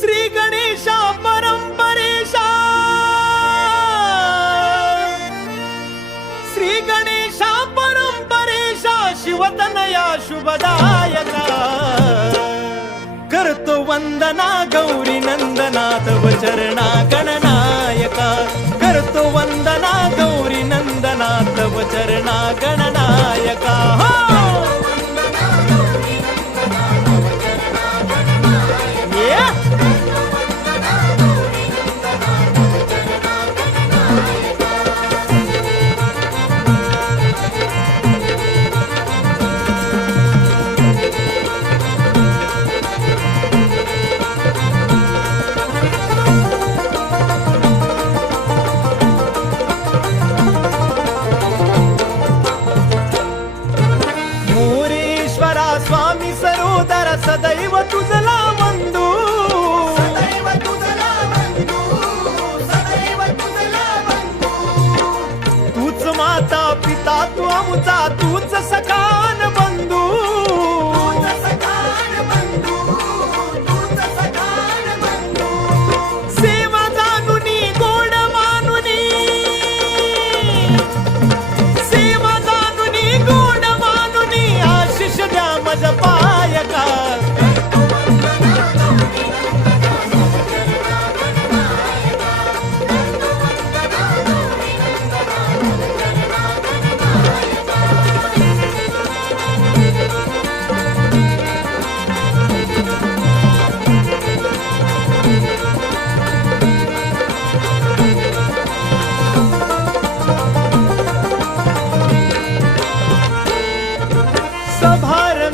श्री गणेशा परंपरेशा. श्री गणेशा परंपरेशा शिवतनया शुभदायका. करतो वंदना गौरी नंदना तव चरणा गणनायका करतो वंदना गौरी नंदना तव चरणा गणनायका तू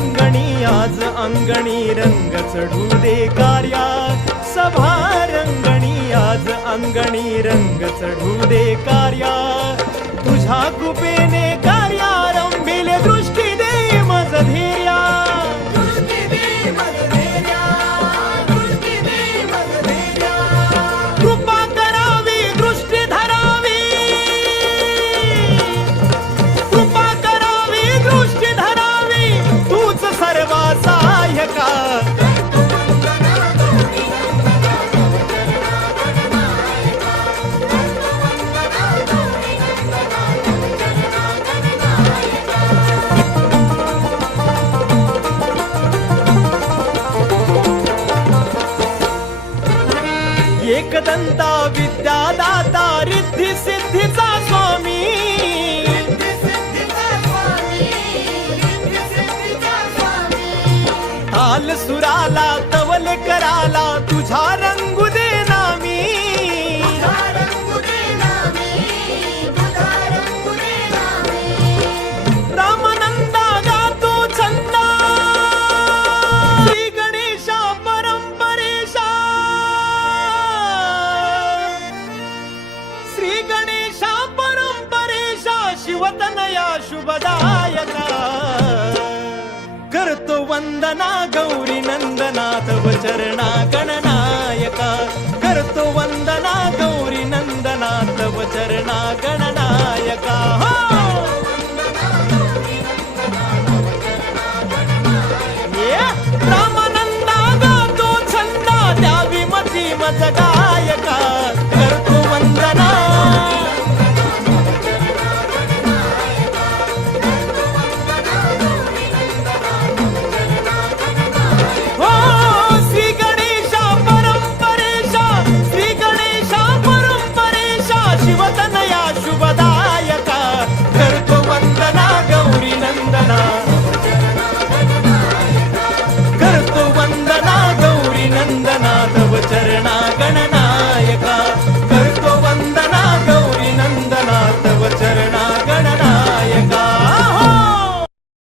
अंगणी आज अंगणी रंग चढू दे कार्या सभा रंगणी आज अंगणी रंग चढू दे कार्या तुझ्या कृपेने का एकदंता विद्यादाता रिद्धी सिद्धीचा स्वामी. ताल सुराला तवल कराला तुझा वतनया शिवतनया शुभदायका. करतो वंदना गौरी नंदनाथ चरणा गणना